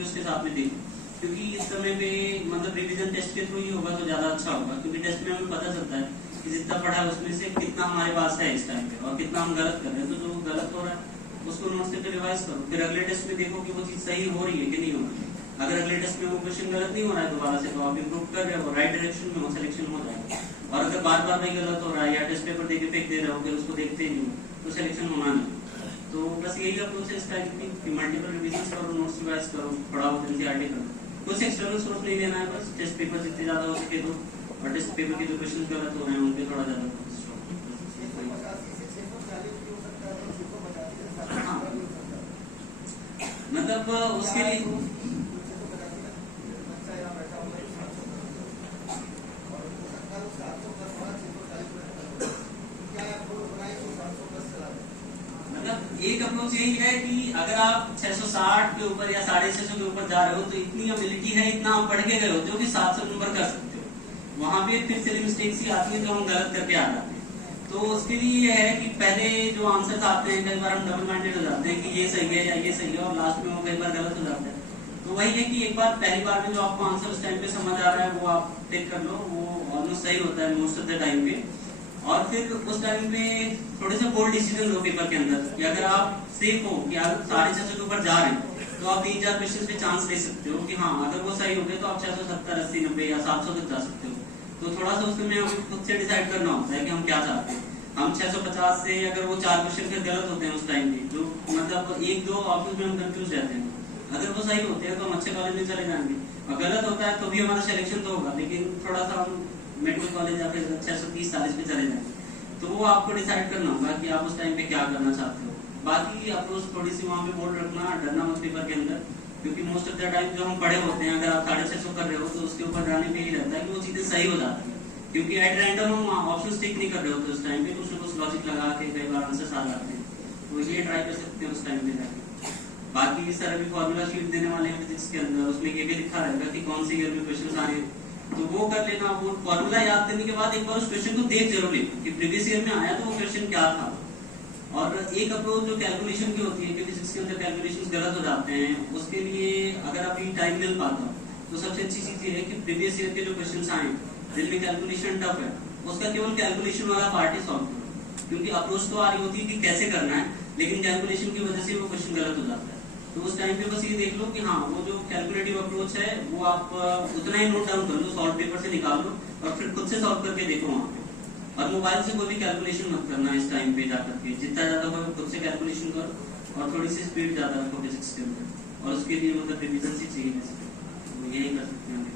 भी उसके साथ में देखें, क्योंकि इस समय पे मतलब रिवीजन टेस्ट के थ्रू ही होगा तो ज्यादा अच्छा होगा, क्योंकि टेस्ट में हमें पता चलता है कि जितना पढ़ा है उसमें से कितना हमारे पास है इस टाइम पे और कितना हम गलत कर रहे हैं। तो जो गलत हो रहा है उसको नोट से रिवाइज करो, फिर अगले टेस्ट में देखो कि वो चीज सही हो रही है कि नहीं हो रही है। अगर अगले टेस्ट में वो क्वेश्चन गलत नहीं हो रहा है दोबारा से, तो आप इम्प्रूव कर रहे हो, राइट डायरेक्शन में वो सिलेक्शन हो जाएगा। और अगर बार बार वही गलत हो रहा है या टेस्ट पेपर देके फेंक दे रहे हो, फिर उसको देखते ही नहीं तो सिलेक्शन होना नहीं। तो बस यही अप्रोच है इस टाइप की, मल्टीपल रिवीजन करो, नोट्स रिवाइज करो, पढ़ाओ, एनसीईआरटी करो, कुछ एक्सटर्नल सोर्स नहीं लेना है, बस टेस्ट पेपर जितने ज्यादा हो सके तो, और टेस्ट पेपर के जो क्वेश्चन गलत हो रहे हैं उनपे थोड़ा ज्यादा फोकस करो। हाँ, मतलब उसके लिए एक अप्रोच यही है कि अगर आप 660 के ऊपर या 650 के ऊपर जा रहे हो तो इतनी एबिलिटी है, इतना आप पढ़ के गए होते हो कि 700 नंबर कर सकते हो। वहां पे फिर सिली मिस्टेक्स ही आती है जो हम गलत करके आ जाते हैं। तो उसके लिए ये है कि पहले जो आंसर्स आते हैं, कई बार हम डबल माइंडेड हो जाते हैं कि ये सही है या ये सही है, और लास्ट में वो कई बार गलत हो जाता है। तो वही है कि एक बार पहली बार में जो आपको आंसर उस टाइम पे समझ आ रहा है वो आप टिक कर लो, वो ऑलमोस्ट सही होता है मोस्ट ऑफ द टाइम पे। और फिर उस टाइम में थोड़े से बोल्ड डिसीजन लो पेपर के अंदर कि अगर आप सेफ हो कि आप 650 के ऊपर जा रहे हैं तो आप 3-4 क्वेश्चन पे चांस ले सकते हो कि हाँ अगर वो सही हो गए तो आप 670, 80, 90 या 700 तक जा सकते हो। तो थोड़ा सा उसमें हमें खुद से डिसाइड करना होता है कि हम क्या चाहते हैं। हम 650 से अगर वो 4 क्वेश्चन फिर गलत होते हैं उस टाइम पे, जो मतलब 1-2 ऑप्शन में हम कंफ्यूज रहते हैं, अगर वो सही होते हैं तो हम अच्छे कॉलेज में चले जाएंगे, और गलत होता है तो भी हमारा सिलेक्शन तो होगा लेकिन थोड़ा सा हम मेडिकल कॉलेज या फिर 630-40 पे चले जाएंगे। तो वो आपको डिसाइड करना होगा कि आप उस टाइम पे क्या करना चाहते हो। बाकी अप्रोच थोड़ी सी वहाँ पे बोल्ड रखना, डरना मत पेपर के अंदर, क्योंकि मोस्ट ऑफ द टाइम जो हम पढ़े होते हैं अगर आप 650 कर रहे हो तो उसके ऊपर जाने पे ही रहता है कि वो चीजें सही हो जाती है, क्योंकि एट रैंडम हम ऑप्शन टिक नहीं कर रहे होते उस टाइम पे, कुछ ना कुछ लॉजिक लगा के कई बार आंसर आ जाते हैं। तो ये ट्राई कर सकते हैं उस टाइम पे जाके। बाकी सर अभी फॉर्मूला शीट देने वाले हैं फिजिक्स के अंदर, उसमें ये भी लिखा रहेगा कि कौन सी ईयर में क्वेश्चन आ रहे हैं, तो वो कर लेना। वो फॉर्मूला याद करने के बाद एक बार उस क्वेश्चन को देख जरूर लेना कि प्रीवियस ईयर में आया तो वो क्वेश्चन क्या था। और एक अप्रोच जो कैलकुलेशन की होती है, क्योंकि फिजिक्स के अंदर कैलकुलेशन गलत हो जाते हैं, उसके लिए अगर अभी टाइम मिल पाता तो सबसे अच्छी चीज ये है कि प्रीवियस ईयर के जो क्वेश्चन आए जिनमें कैलकुलेशन टफ है उसका केवल कैलकुलेशन वाला पार्ट ही सॉल्व करो, क्योंकि अप्रोच तो आ रही होती है कि कैसे करना है, लेकिन कैलकुलेशन की वजह से वो क्वेश्चन गलत हो जाता है। तो उस टाइम पे बस ये देख लो कि हाँ वो जो कैलकुलेटिव अप्रोच है वो आप उतना ही नोट डाउन कर लो, सॉल्व पेपर से निकाल लो और फिर खुद से सॉल्व करके देखो वहाँ पे। और मोबाइल से कोई भी कैलकुलेशन मत करना इस टाइम पे जाकर के, जितना ज्यादा हो खुद से कैलकुलेशन करो और थोड़ी सी स्पीड ज्यादा रखो फिजिक्स के अंदर, और उसके लिए मतलब रिविजन सी चाहिए, तो यही कर सकते हैं।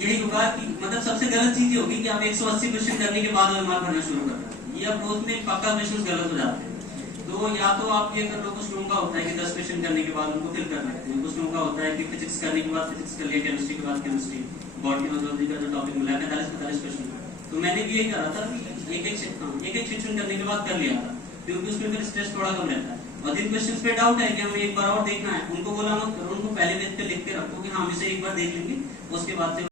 यही होगा कि मतलब सबसे गलत चीज ये होगी कि आप 180 क्वेश्चन करने के बाद मार्क भरना शुरू कर रहे हैं। ये अप्रोच में पक्का क्वेश्चन गलत हो जाते हैं। तो या तो आप ये कर लो, कुछ लोगों का होता है कि 10 क्वेश्चन करने के बाद उनको फिल कर लेते हैं, कुछ लोगों का होता है कि फिजिक्स करने के बाद फिजिक्स कर लिया, केमिस्ट्री के बाद केमिस्ट्री, बॉटनी और जूलॉजी का जो टॉपिक मिला 45-45 क्वेश्चन। तो मैंने भी यही करा था कि एक एक सेक्शन करने के बाद कर लिया था, क्योंकि उसमें फिर स्ट्रेस थोड़ा कम रहता है। और जिन क्वेश्चंस पे डाउट है कि हमें एक बार और देखना है, उनको बोला मत करो, उनको पहले पेज पे लिख के रखो कि हाँ हम इसे एक बार देख लेंगे, उसके बाद से